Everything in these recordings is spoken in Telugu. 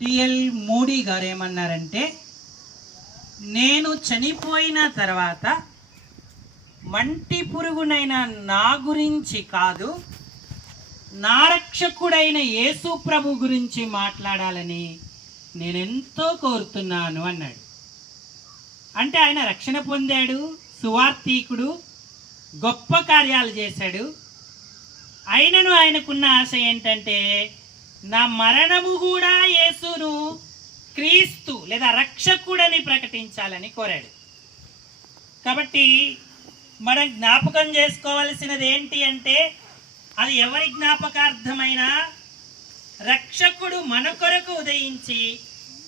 టిఎల్ మూడీ గారు ఏమన్నారంటే, నేను చనిపోయిన తర్వాత మంటి పురుగునైన నా గురించి కాదు, నా రక్షకుడైన యేసు ప్రభు గురించి మాట్లాడాలని నేనెంతో కోరుతున్నాను అన్నాడు. అంటే ఆయన రక్షణ పొందాడు, సువార్తీకుడు, గొప్ప కార్యాలు చేశాడు. అయినను ఆయనకున్న ఆశ ఏంటంటే, నా మరణము కూడా యేసును క్రీస్తు లేదా రక్షకుడని ప్రకటించాలని కోరాడు. కాబట్టి మనం జ్ఞాపకం చేసుకోవలసినది ఏంటి అంటే, అది ఎవరి జ్ఞాపకార్థమైన రక్షకుడు మన కొరకు ఉదయించి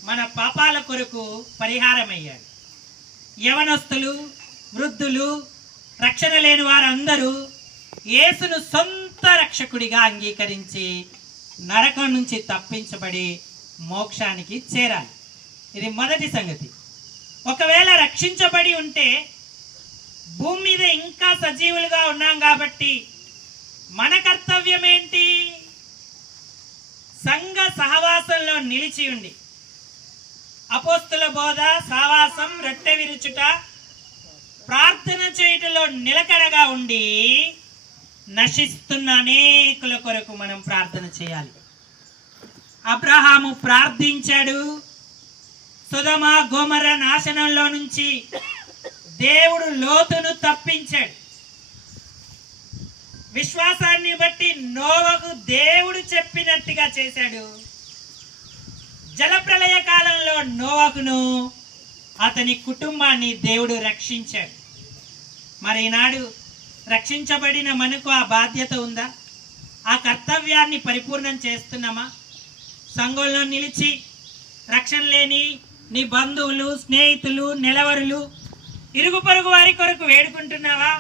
మన పాపాల కొరకు పరిహారమయ్యాడు. యవనస్తులు, వృద్ధులు, రక్షణ లేని వారందరూ యేసును సొంత రక్షకుడిగా అంగీకరించి నరకం నుంచి తప్పించబడి మోక్షానికి చేరాలి. ఇది మొదటి సంగతి. ఒకవేళ రక్షించబడి ఉంటే భూమి మీద ఇంకా సజీవులుగా ఉన్నాం కాబట్టి మన కర్తవ్యం ఏంటి? సంఘ సహవాసంలో నిలిచి ఉండి, అపోస్తుల బోధ, సహవాసం, రొట్టె విరుచుట, ప్రార్థన చేయుటలో నిలకడగా ఉండి నశిస్తున్న అనేకుల కొరకు మనం ప్రార్థన చేయాలి. అబ్రహాము ప్రార్థించాడు. సొదొమ గొమొర్రా నాశనంలో నుంచి దేవుడు లోతును తప్పించాడు. విశ్వాసాన్ని బట్టి నోవకు దేవుడు చెప్పినట్టుగా చేశాడు. జలప్రళయ కాలంలో నోవకును అతని కుటుంబాన్ని దేవుడు రక్షించాడు. మరి ఈనాడు రక్షించబడిన మనకు ఆ బాధ్యత ఉందా? ఆ కర్తవ్యాన్ని పరిపూర్ణం చేస్తున్నామా? సంఘంలో నిలిచి రక్షణ లేని నీ బంధువులు, స్నేహితులు, నెలవరులు, ఇరుగు పొరుగు వారి కొరకు వేడుకుంటున్నావా?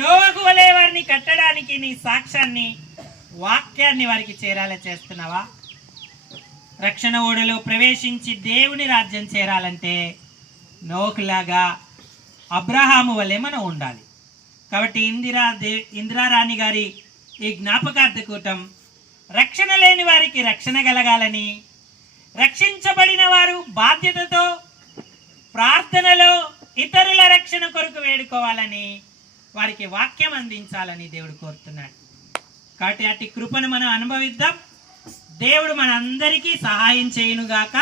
నోవకు వలె వారిని కట్టడానికి నీ సాక్ష్యాన్ని, వాక్యాన్ని వారికి చేరాల చేస్తున్నావా? రక్షణ ఓడలో ప్రవేశించి దేవుని రాజ్యం చేరాలంటే నోవకులాగా, అబ్రహాము వలె మనం ఉండాలి. కాబట్టి ఇందిరారాణి గారి ఈ జ్ఞాపకార్థ కూటం రక్షణ లేని వారికి రక్షణ కలగాలని, రక్షించబడిన వారు బాధ్యతతో ప్రార్థనలో ఇతరుల రక్షణ కొరకు వేడుకోవాలని, వారికి వాక్యం అందించాలని దేవుడు కోరుతున్నాడు. కాబట్టి అట్టి కృపను మనం అనుభవిద్దాం. దేవుడు మనందరికీ సహాయం చేయునుగాక.